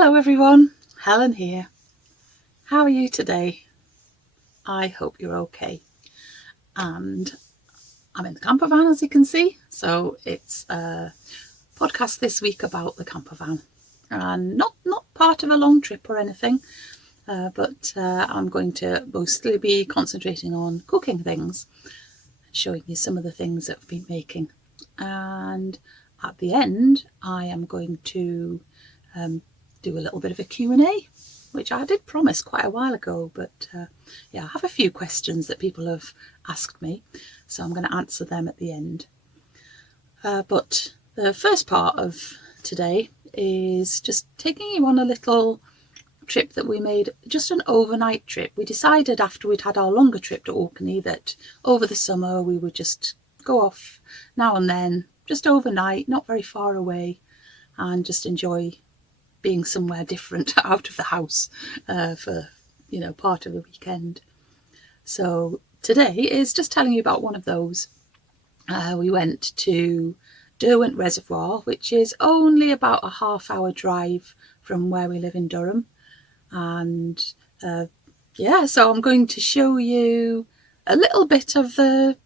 Hello everyone, Helen here. How are you today? I hope you're okay. And I'm in the campervan, as you can see. So it's a podcast this week about the campervan. And not part of a long trip or anything, but I'm going to mostly be concentrating on cooking things, showing you some of the things that I've been making. And at the end, I am going to do a little bit of a Q&A, which I did promise quite a while ago, but I have a few questions that people have asked me, so I'm going to answer them at the end. But the first part of today is just taking you on a little trip that we made, just an overnight trip. We decided after we'd had our longer trip to Orkney that over the summer we would just go off now and then, just overnight, not very far away, and just enjoy being somewhere different out of the house for part of the weekend. So today is just telling you about one of those. We went to Derwent Reservoir, which is only about a half-hour drive from where we live in Durham, and so I'm going to show you a little bit of the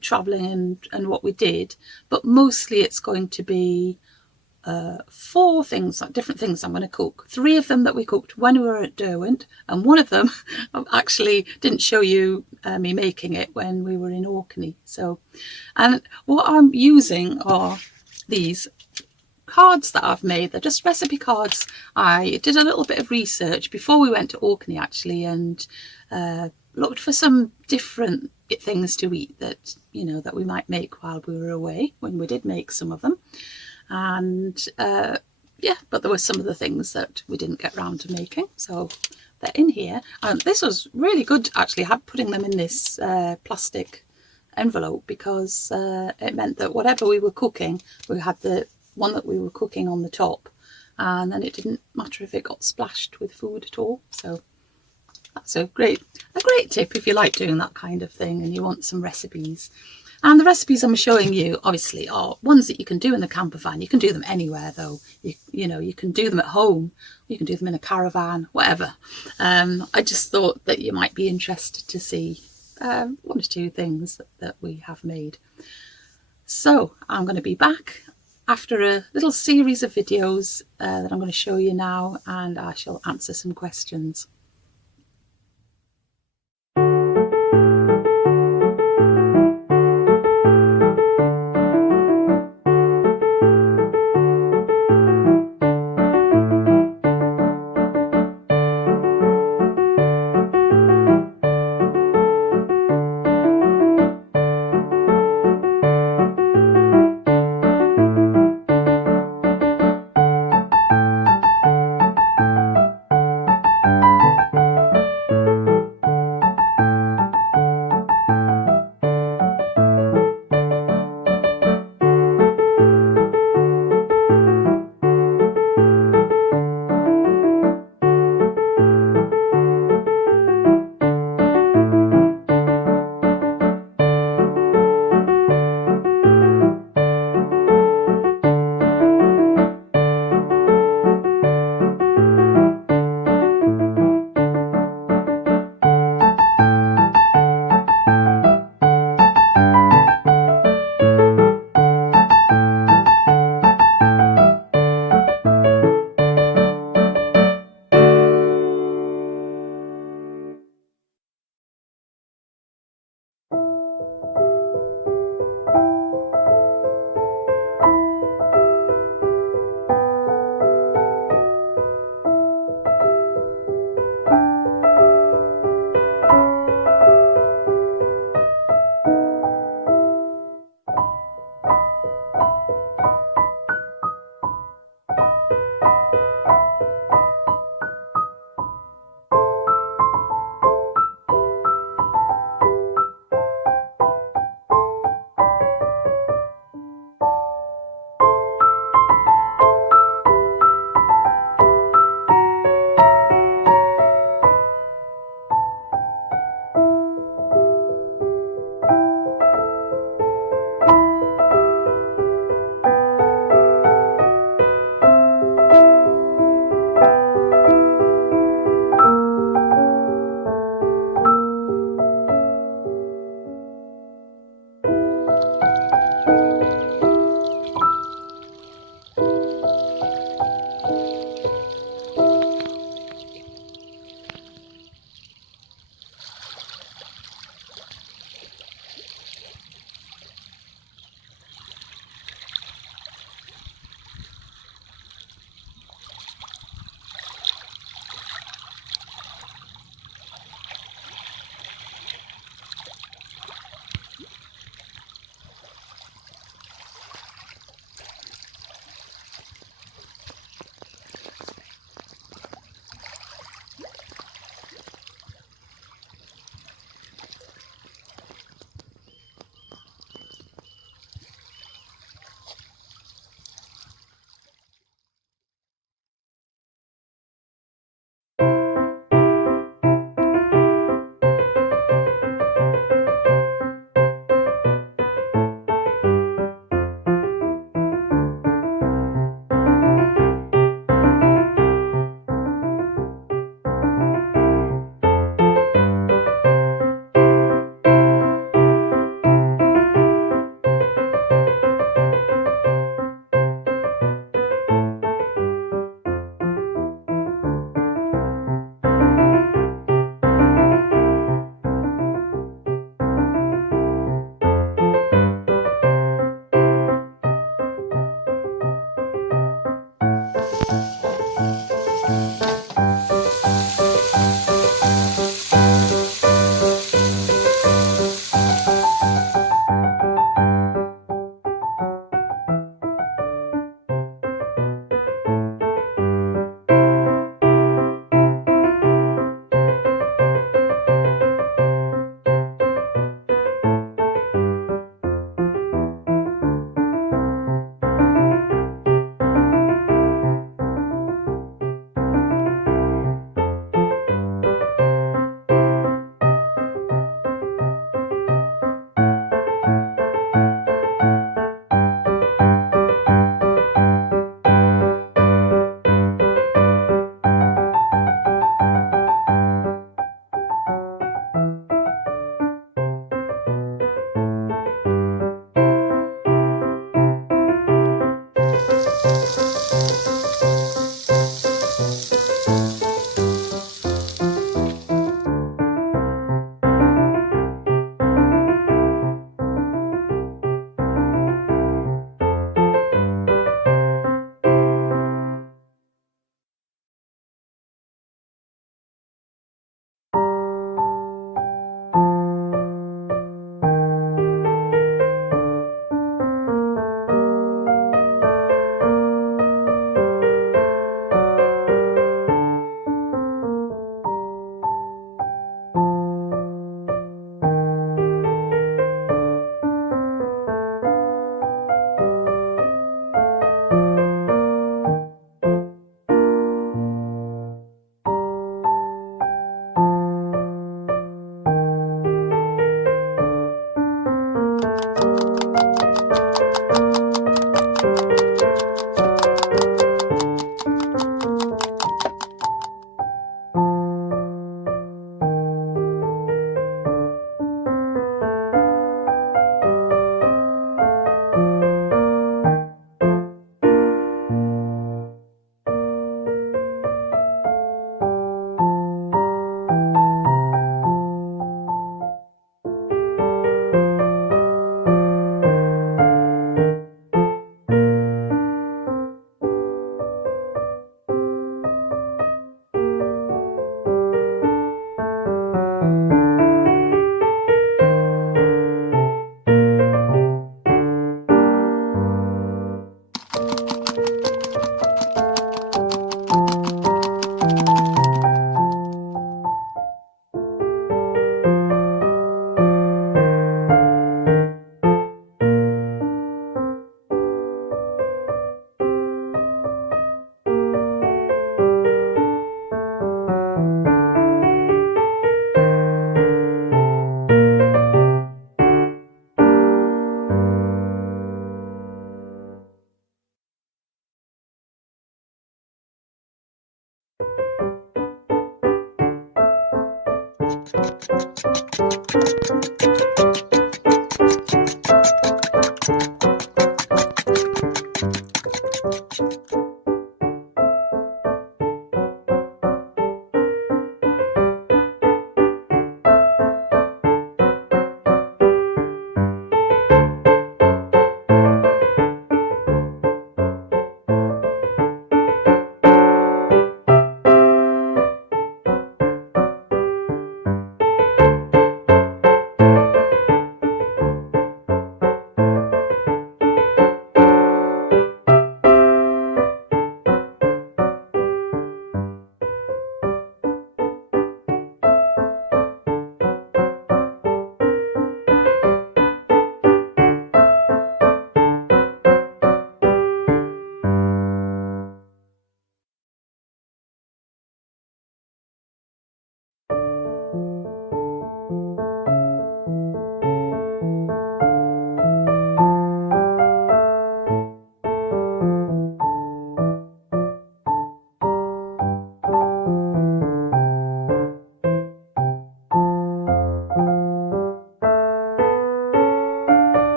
travelling and what we did, but mostly it's going to be 4 things, like different things I'm going to cook. 3 of them that we cooked when we were at Derwent, and one of them I actually didn't show you me making it when we were in Orkney. So, and what I'm using are these cards that I've made. They're just recipe cards. I did a little bit of research before we went to Orkney actually, and looked for some different things to eat that that we might make while we were away, when we did make some of them. And but there were some of the things that we didn't get around to making, so they're in here. And this was really good actually, putting them in this plastic envelope, because it meant that whatever we were cooking, we had the one that we were cooking on the top, and then it didn't matter if it got splashed with food at all. So that's a great tip if you like doing that kind of thing and you want some recipes. And the recipes I'm showing you obviously are ones that you can do in the campervan. You can do them anywhere though. You can do them at home, you can do them in a caravan, whatever. I just thought that you might be interested to see 1 or 2 things that we have made. So I'm going to be back after a little series of videos that I'm going to show you now, and I shall answer some questions.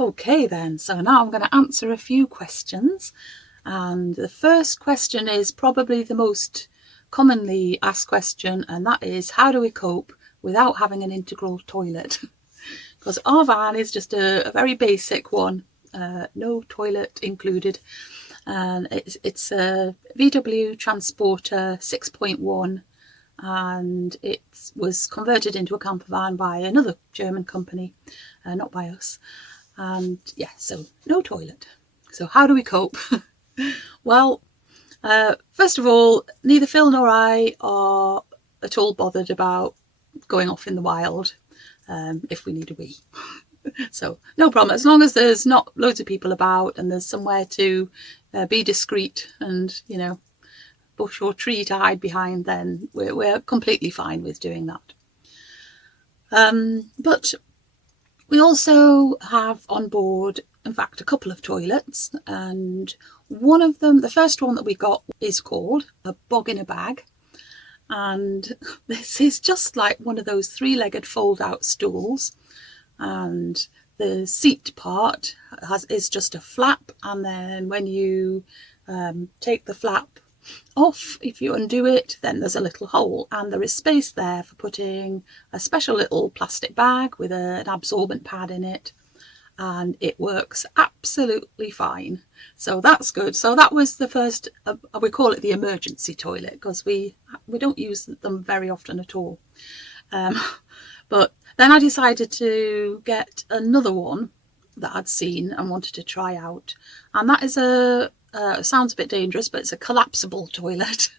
Okay then, so now I'm going to answer a few questions, and the first question is probably the most commonly asked question, and that is, how do we cope without having an integral toilet? Because our van is just a very basic one, no toilet included, and it's a VW Transporter 6.1, and it was converted into a camper van by another German company, not by us. And yeah, so no toilet. So how do we cope? Well, first of all, neither Phil nor I are at all bothered about going off in the wild if we need a wee. So no problem, as long as there's not loads of people about and there's somewhere to be discreet and, you know, bush or tree to hide behind, then we're completely fine with doing that. But we also have on board, in fact, a couple of toilets, and one of them, the first one that we got, is called a bog in a bag, And this is just like one of those 3-legged fold-out stools, and the seat part is just a flap, and then when you take the flap off, if you undo it, then there's a little hole, and there is space there for putting a special little plastic bag with an absorbent pad in it, and it works absolutely fine. So that's good. So that was the first, we call it the emergency toilet, because we don't use them very often at all. But then I decided to get another one that I'd seen and wanted to try out, and that is sounds a bit dangerous, but it's a collapsible toilet.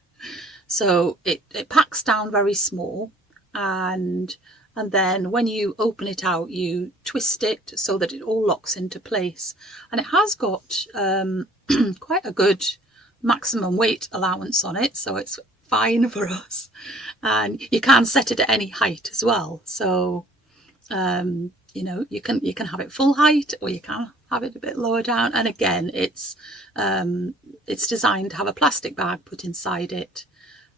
So it packs down very small, and then when you open it out, you twist it so that it all locks into place. And it has got quite a good maximum weight allowance on it, so it's fine for us. And you can set it at any height as well. So, you know, you can have it full height, or you can have it a bit lower down. And again, it's designed to have a plastic bag put inside it.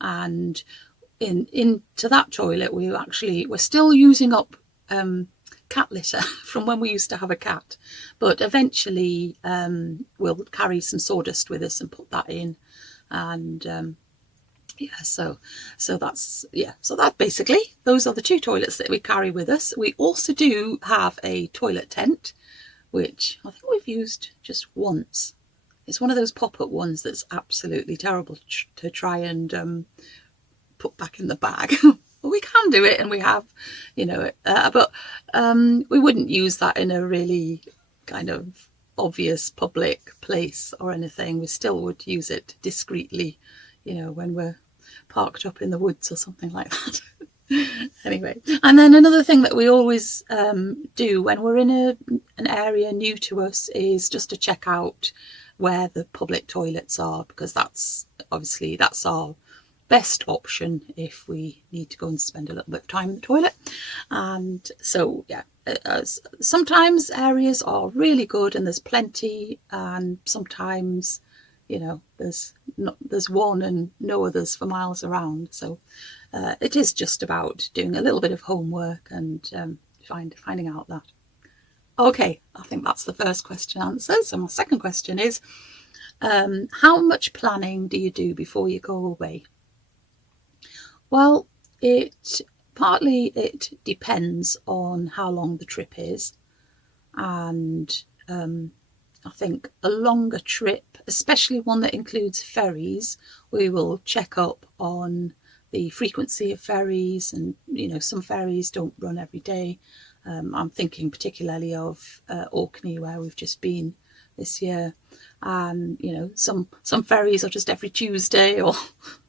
And into that toilet, we're still using up cat litter from when we used to have a cat, but eventually we'll carry some sawdust with us and put that in. And so that's basically, those are the 2 toilets that we carry with us. We also do have a toilet tent, which I think we've used just once. It's one of those pop-up ones that's absolutely terrible to try and put back in the bag. Well, we can do it, and we have, you know, but we wouldn't use that in a really kind of obvious public place or anything. We still would use it discreetly, you know, when we're parked up in the woods or something like that. Anyway, and then another thing that we always do when we're in an area new to us is just to check out where the public toilets are, because that's our best option if we need to go and spend a little bit of time in the toilet. And so, yeah, sometimes areas are really good and there's plenty, and sometimes, you know, there's one and no others for miles around. So it is just about doing a little bit of homework and finding out that. Okay, I think that's the first question answered. So my second question is, how much planning do you do before you go away? Well, it depends on how long the trip is, and I think a longer trip, especially one that includes ferries, we will check up on the frequency of ferries, and you know, some ferries don't run every day. I'm thinking particularly of Orkney, where we've just been this year, and you know, some ferries are just every Tuesday or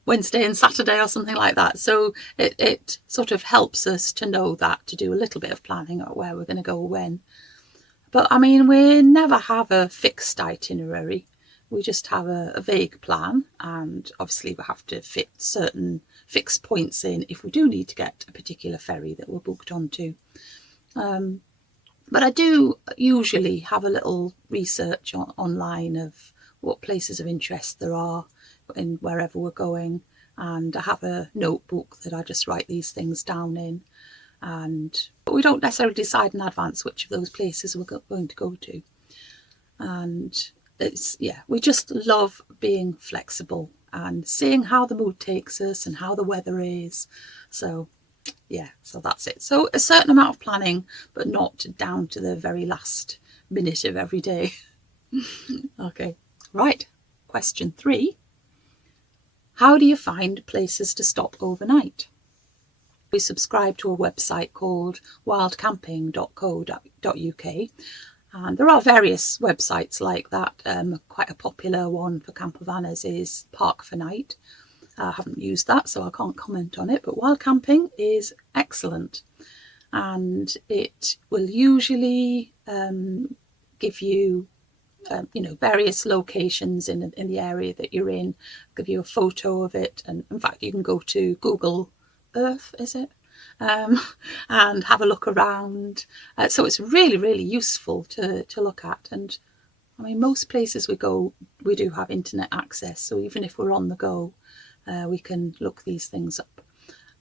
Wednesday and Saturday or something like that. So it sort of helps us to know that, to do a little bit of planning at where we're going to go when. But I mean, we never have a fixed itinerary. We just have a vague plan, and obviously we have to fit certain fixed points in if we do need to get a particular ferry that we're booked onto. But I do usually have a little research online of what places of interest there are in wherever we're going, and I have a notebook that I just write these things down in. But we don't necessarily decide in advance which of those places we're going to go to. And we just love being flexible and seeing how the mood takes us and how the weather is. So that's it. So a certain amount of planning, but not down to the very last minute of every day. Okay, right. Question 3. How do you find places to stop overnight? We subscribe to a website called wildcamping.co.uk, and there are various websites like that. Quite a popular one for campervanners is Park for Night. I haven't used that, so I can't comment on it, but Wild Camping is excellent, and it will usually give you various locations in the area that you're in, give you a photo of it, and in fact you can go to Google Earth, is it, and have a look around. So it's really, really useful to look at. And I mean, most places we go, we do have internet access, so even if we're on the go, we can look these things up.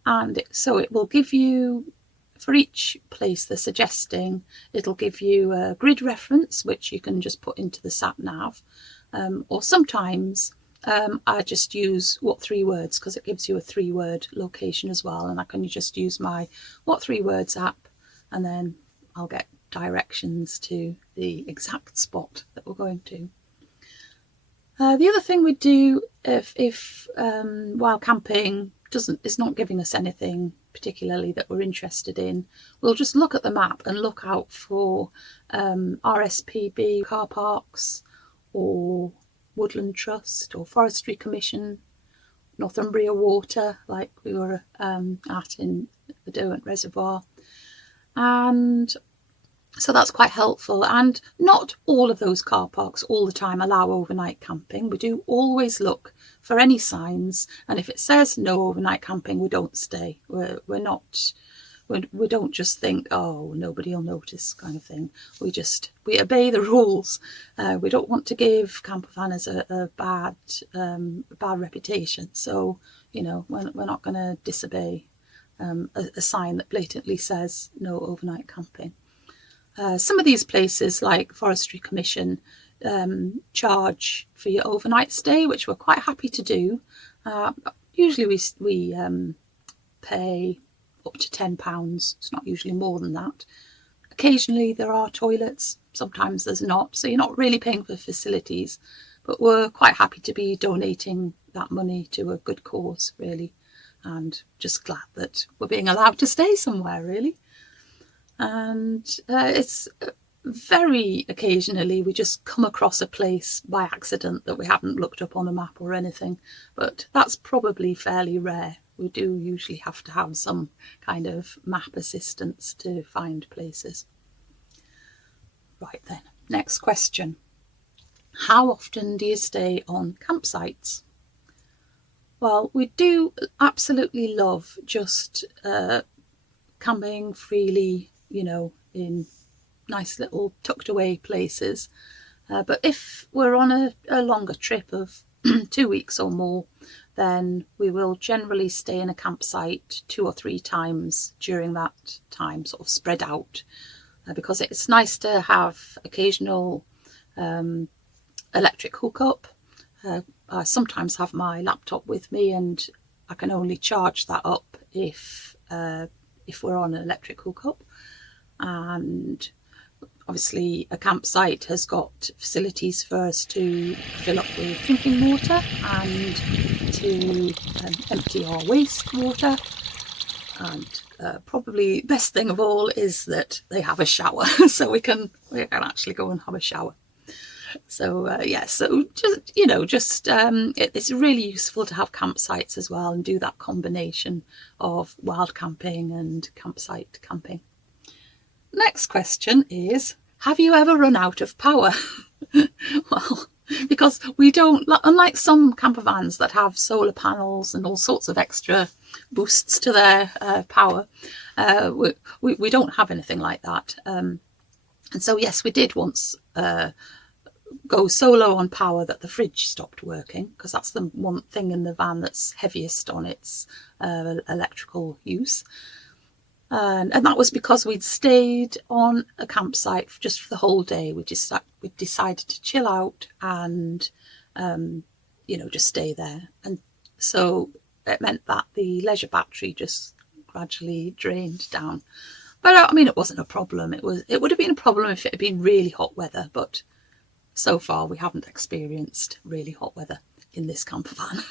And so it will give you, for each place they're suggesting, it'll give you a grid reference, which you can just put into the sat nav. Or sometimes I just use What 3 Words, because it gives you a 3-word location as well. And I can just use my What 3 Words app, and then I'll get directions to the exact spot that we're going to. The other thing we do if while camping is not giving us anything particularly that we're interested in, we'll just look at the map and look out for RSPB car parks, or Woodland Trust, or Forestry Commission, Northumbria Water, like we were at in the Derwent Reservoir. And so that's quite helpful. And not all of those car parks all the time allow overnight camping. We do always look for any signs, and if it says no overnight camping, we don't stay. We don't just think, oh, nobody will notice kind of thing. We obey the rules. We don't want to give campervanners a bad reputation. So, we're not going to disobey a sign that blatantly says no overnight camping. Some of these places, like Forestry Commission, charge for your overnight stay, which we're quite happy to do. Usually we pay up to £10. It's not usually more than that. Occasionally there are toilets, sometimes there's not, so you're not really paying for facilities, but we're quite happy to be donating that money to a good cause, really, and just glad that we're being allowed to stay somewhere, really. And it's very occasionally we just come across a place by accident that we haven't looked up on a map or anything, but that's probably fairly rare. We do usually have to have some kind of map assistance to find places. Right then, next question. How often do you stay on campsites? Well, we do absolutely love just camping freely, in nice little tucked away places. But if we're on a longer trip of 2 weeks or more, then we will generally stay in a campsite 2 or 3 times during that time, sort of spread out, because it's nice to have occasional electric hookup. I sometimes have my laptop with me, and I can only charge that up if we're on an electric hookup. And obviously a campsite has got facilities for us to fill up with drinking water and to empty our wastewater. And probably best thing of all is that they have a shower, so we can actually go and have a shower. So it's really useful to have campsites as well, and do that combination of wild camping and campsite camping. Next question is, have you ever run out of power? Well, because we don't, unlike some campervans that have solar panels and all sorts of extra boosts to their power, we don't have anything like that. And so, yes, we did once go solo on power that the fridge stopped working, because that's the one thing in the van that's heaviest on its electrical use. And that was because we'd stayed on a campsite just for the whole day. We decided to chill out and, just stay there. And so it meant that the leisure battery just gradually drained down. But it wasn't a problem. It would have been a problem if it had been really hot weather, but so far we haven't experienced really hot weather in this campervan.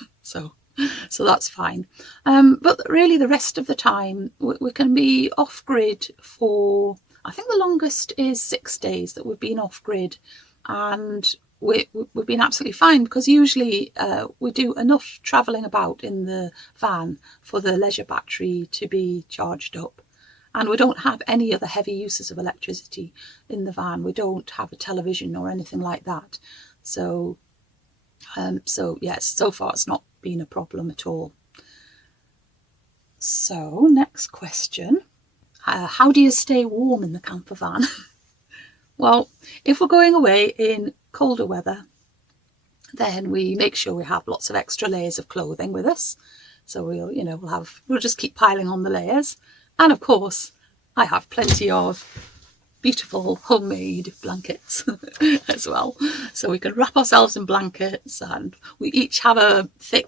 So that's fine. But really the rest of the time we can be off-grid for, I think the longest is 6 days that we've been off-grid, and we've been absolutely fine, because usually we do enough travelling about in the van for the leisure battery to be charged up. And we don't have any other heavy uses of electricity in the van. We don't have a television or anything like that. So yes, so far it's not been a problem at all. So next question, how do you stay warm in the campervan? Well, if we're going away in colder weather, Then we make sure we have lots of extra layers of clothing with us. So we'll just keep piling on the layers. And of course, I have plenty of beautiful homemade blankets as well. So we can wrap ourselves in blankets, and we each have a thick,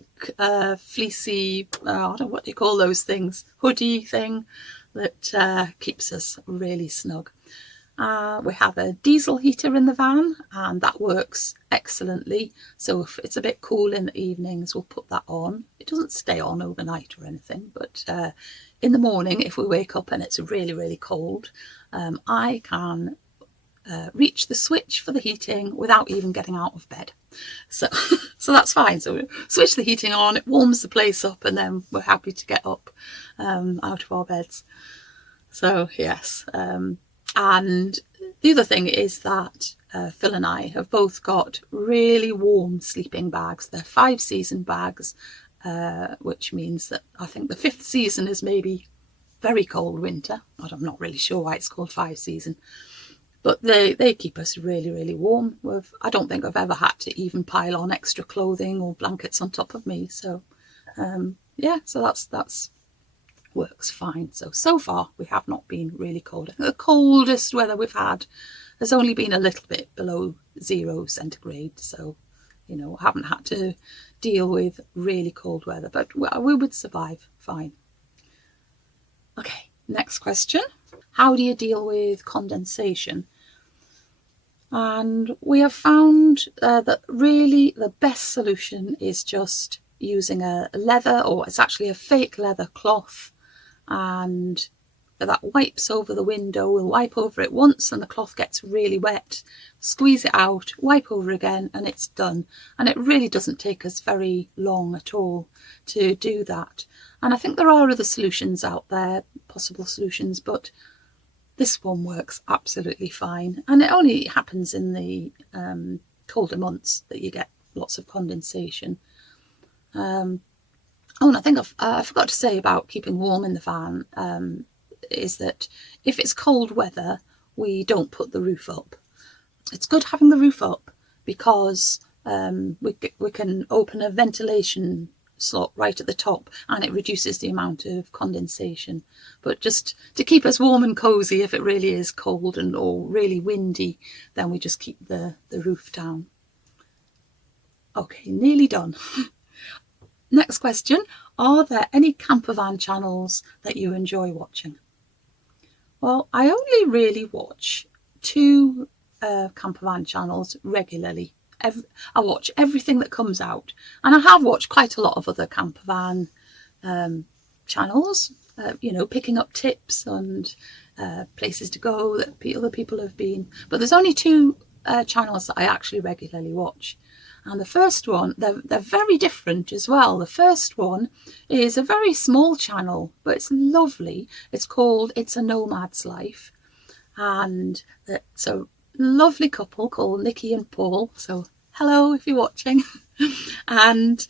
fleecy, I don't know what do you call those things, hoodie thing that keeps us really snug. We have a diesel heater in the van, and that works excellently. So if it's a bit cool in the evenings, we'll put that on. It doesn't stay on overnight or anything, but in the morning, if we wake up and it's really, really cold, I can reach the switch for the heating without even getting out of bed. So that's fine. So we switch the heating on, it warms the place up, and then we're happy to get up out of our beds. So yes. And the other thing is that Phil and I have both got really warm sleeping bags. They're 5-season bags, which means that I think the 5th season is maybe very cold winter. I'm not really sure why it's called 5-season. But they keep us really, really warm. I don't think I've ever had to even pile on extra clothing or blankets on top of me. So, so that's works fine. So far we have not been really cold. The coldest weather we've had has only been a little bit below 0 centigrade. So, I haven't had to deal with really cold weather, but we would survive fine. Okay, next question. How do you deal with condensation? And we have found that really the best solution is just using a leather, or it's actually a fake leather cloth, and that wipes over the window. We'll wipe over it once and the cloth gets really wet, squeeze it out, wipe over again, and it's done. And it really doesn't take us very long at all to do that. And I think there are other solutions out there, possible solutions, but this one works absolutely fine. And it only happens in the colder months that you get lots of condensation. Oh, and I think I forgot to say about keeping warm in the van is that if it's cold weather, we don't put the roof up. It's good having the roof up because we can open a ventilation slot right at the top, and it reduces the amount of condensation. But just to keep us warm and cosy, if it really is cold or really windy, then we just keep the roof down. Okay, nearly done. Next question. Are there any campervan channels that you enjoy watching? Well, I only really watch 2 campervan channels regularly. I watch everything that comes out, and I have watched quite a lot of other campervan channels, picking up tips and places to go that other people have been. But there's only 2 channels that I actually regularly watch. And the first one, they're very different as well. The first one is a very small channel, but it's lovely. It's called It's a Nomads Life. And it's a lovely couple called Nikki and Paul. So hello if you're watching. And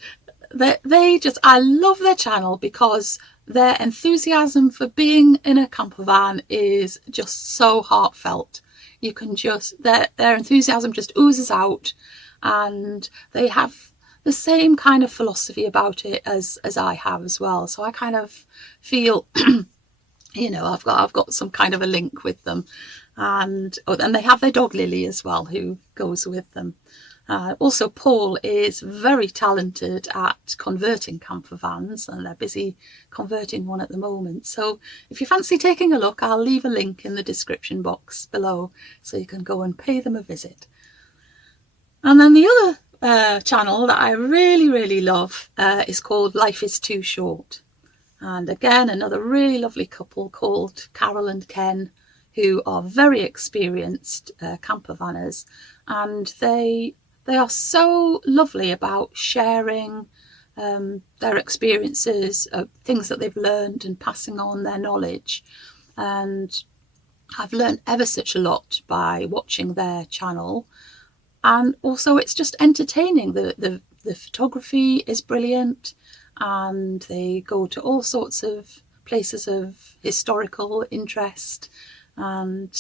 I love their channel because their enthusiasm for being in a camper van is just so heartfelt. You can their enthusiasm just oozes out. And they have the same kind of philosophy about it as I have as well. So I kind of feel, I've got some kind of a link with them. And they have their dog Lily as well, who goes with them. Also, Paul is very talented at converting camper vans, and they're busy converting one at the moment. So if you fancy taking a look, I'll leave a link in the description box below so you can go and pay them a visit. And then the other channel that I really, really love is called Life is Too Short. And again, another really lovely couple called Carol and Ken, who are very experienced campervanners. And they are so lovely about sharing their experiences, things that they've learned, and passing on their knowledge. And I've learned ever such a lot by watching their channel. And also it's just entertaining. The photography is brilliant, and they go to all sorts of places of historical interest. And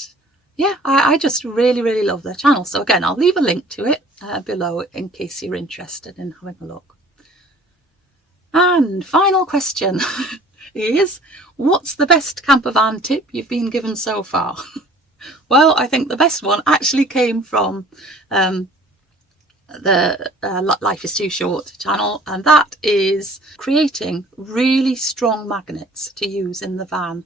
yeah, I just really, really love their channel. So again, I'll leave a link to it below in case you're interested in having a look. And final question is, what's the best campervan tip you've been given so far? Well, I think the best one actually came from the Life is Too Short channel, and that is creating really strong magnets to use in the van.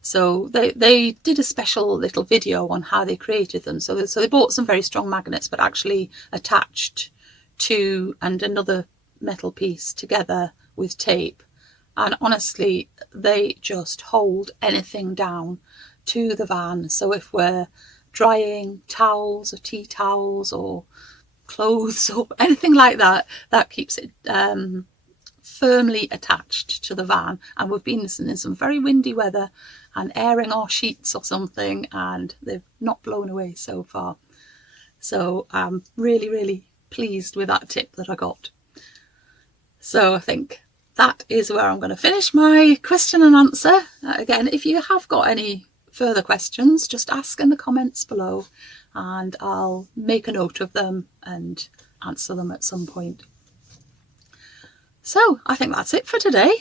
So they did a special little video on how they created them. So they bought some very strong magnets, but actually attached two and another metal piece together with tape. And honestly, they just hold anything down to the van. So if we're drying towels or tea towels or clothes or anything like that, that keeps it firmly attached to the van. And we've been in some very windy weather and airing our sheets or something, and they've not blown away so far. So I'm really, really pleased with that tip that I got. So I think that is where I'm going to finish my question and answer. Again, if you have got any further questions, just ask in the comments below and I'll make a note of them and answer them at some point. So I think that's it for today.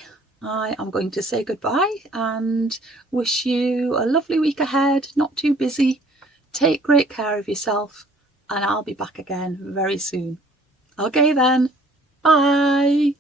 I am going to say goodbye and wish you a lovely week ahead, not too busy. Take great care of yourself, and I'll be back again very soon. Okay then, bye.